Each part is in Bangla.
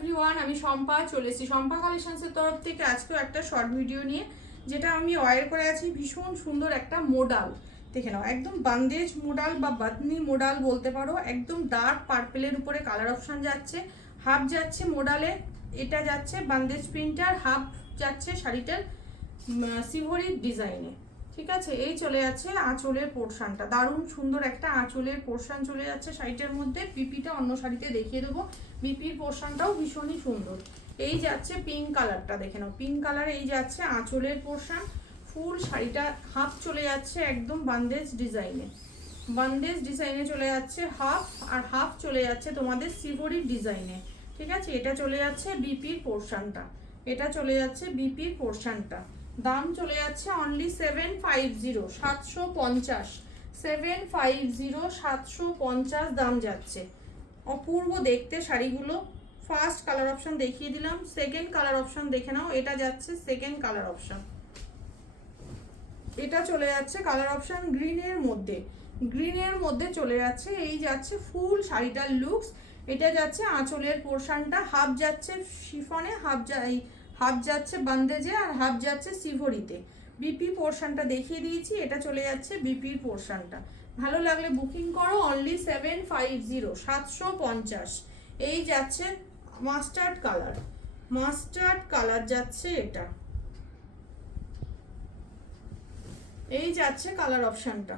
এভরিওয়ান, আমি শম্পা চলে এসেছি শম্পা কালেকশনসের তরফ থেকে আজকেও একটা শর্ট ভিডিও নিয়ে, যেটা আমি ওয়্যার করে আছি ভীষণ সুন্দর একটা মোডাল। দেখে নাও, একদম বান্দেজ মোডাল বা বাতনি মোডাল বলতে পারো। একদম ডার্ক পার্পেলের উপরে কালার অপশন যাচ্ছে, হাফ যাচ্ছে মোডালে, এটা যাচ্ছে বান্দেজ প্রিন্টার, হাফ যাচ্ছে শাড়িটার সিভরির ডিজাইনে। ঠিক আছে, এই চলে যাচ্ছে আঁচলের পোর্শনটা, দারুণ সুন্দর একটা আঁচলের পোর্শন চলে যাচ্ছে শাড়িটার মধ্যে। বিপিটা অন্য শাড়িতে দেখিয়ে দেবো, বিপির পোর্শনটাও ভীষণই সুন্দর। এই যাচ্ছে পিঙ্ক কালারটা, দেখে নাও পিঙ্ক কালার। এই যাচ্ছে আঁচলের পোর্শন, ফুল শাড়িটা হাফ চলে যাচ্ছে একদম বান্দেজ ডিজাইনে, বান্দেজ ডিজাইনে চলে যাচ্ছে হাফ, আর হাফ চলে যাচ্ছে তোমাদের সিভরির ডিজাইনে। ঠিক আছে, এটা চলে যাচ্ছে বিপির পোর্শনটা, এটা চলে যাচ্ছে বিপির পোর্শনটা। দাম চলে যাচ্ছে অনলি 750, 750, 750, 750 দাম যাচ্ছে। অপূর্ব দেখতে শাড়িগুলো। ফার্স্ট কালার অপশন দেখিয়ে দিলাম, সেকেন্ড কালার অপশন দেখে নাও, এটা যাচ্ছে সেকেন্ড কালার অপশন। এটা চলে যাচ্ছে কালার অপশন গ্রিনের মধ্যে, গ্রিনের মধ্যে চলে যাচ্ছে। এই যাচ্ছে ফুল শাড়িটার লুকস। এটা যাচ্ছে আঁচলের পোর্শনটা, হাফ যাচ্ছে শিফনে, হাফ যাচ্ছে বান্দেজে, আর হাফ যাচ্ছে সিভরিতে। বিপি পোর্শনটা দেখিয়ে দিয়েছি, এটা চলে যাচ্ছে বিপির পোর্শনটা। ভালো লাগলে বুকিং করো, অনলি 750, 750। এই যাচ্ছে মাস্টার্ড কালার, মাস্টার্ড কালার যাচ্ছে এটা। এই যাচ্ছে কালার অপশনটা,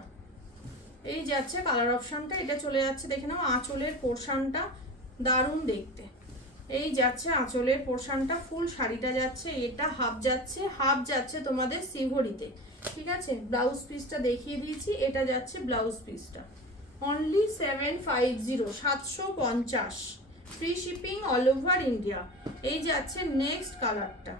এই যাচ্ছে কালার অপশনটা, এটা চলে যাচ্ছে দেখে নাও আঁচলের পোর্শনটা, দারুণ দেখতে। এই যাচ্ছে আঁচলের পোর্শনটা, ফুল শাড়িটা যাচ্ছে, এটা হাফ যাচ্ছে, হাফ যাচ্ছে তোমাদের সিভরিতে। ঠিক আছে, ব্লাউজ পিসটা দেখিয়ে দিয়েছি, এটা যাচ্ছে ব্লাউজ পিসটা। Only 750, 750, free shipping all over India. এই যাচ্ছে নেক্সট কালারটা,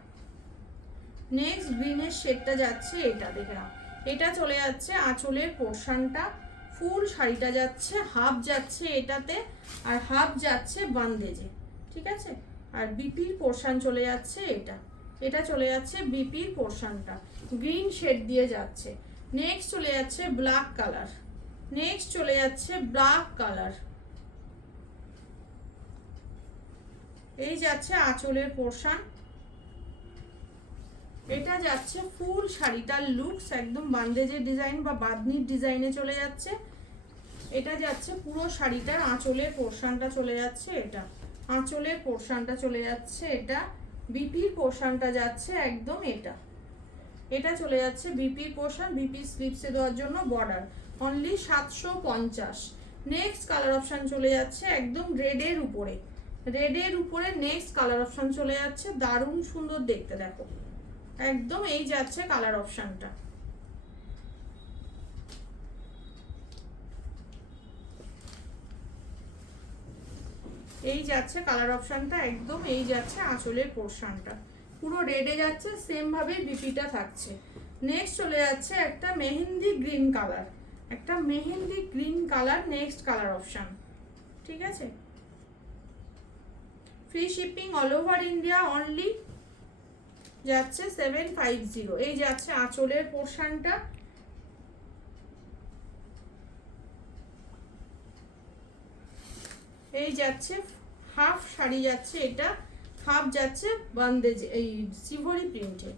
নেক্সট গ্রিনের শেডটা যাচ্ছে, এটা দেখে নাও। এটা চলে যাচ্ছে আঁচলের পোর্শনটা, ফুল শাড়িটা যাচ্ছে, হাফ যাচ্ছে এটাতে, আর হাফ যাচ্ছে বান্দেজে। ঠিক আছে, আর বিপির পোর্শন চলে যাচ্ছে এটা, এটা চলে যাচ্ছে বিপির পোর্শনটা, গ্রিন শেড দিয়ে যাচ্ছে। নেক্সট চলে যাচ্ছে ব্ল্যাক কালার, নেক্সট চলে যাচ্ছে ব্ল্যাক কালার। এই যাচ্ছে আঁচলের পোর্শন, এটা যাচ্ছে ফুল শাড়িটার লুকস, একদম বান্দেজের ডিজাইন বা বাঁধনির ডিজাইনে চলে যাচ্ছে। এটা যাচ্ছে পুরো শাড়িটার আঁচলের পোর্শনটা চলে যাচ্ছে, এটা আঁচলের পোর্শনটা চলে যাচ্ছে, এটা বিপির পোর্শনটা যাচ্ছে একদম, এটা এটা চলে যাচ্ছে বিপির পোর্শন, বিপি স্লিপসে দেওয়ার জন্য border. Only 750। Next colour option চলে যাচ্ছে একদম রেডের উপরে, রেডের উপরে নেক্সট কালার অপশন চলে যাচ্ছে, দারুণ সুন্দর দেখতে দেখো একদম। এই যাচ্ছে কালার অপশনটা, এই যাচ্ছে কালার অপশনটা একদম। এই যাচ্ছে আঁচলের পোর্শনটা, পুরো রেডে যাচ্ছে, সেম ভাবে বিপিটা থাকছে। নেক্সট চলে যাচ্ছে একটা মেহেন্দি গ্রিন কালার, একটা mehendi green colour, next colour option. ঠিক আছে, free shipping all over India, only যাচ্ছে 750। এই যাচ্ছে আঁচলের পোর্শনটা, এই যাচ্ছে হাফ শাড়ি যাচ্ছে, এটা হাফ যাচ্ছে বান্দেজ এই সিভরি প্রিন্টে।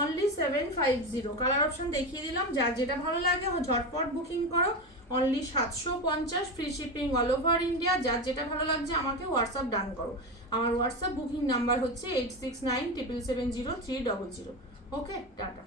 অনলি 750। কালার অপশন দেখিয়ে দিলাম, যার যেটা ভালো লাগে ঝটপট বুকিং করো। Only 750, free shipping all over India. যার যেটা ভালো লাগছে আমাকে হোয়াটসঅ্যাপ ডান করো। আমার হোয়াটসঅ্যাপ বুকিং নাম্বার হচ্ছে 8697770300। ওকে, টাটা।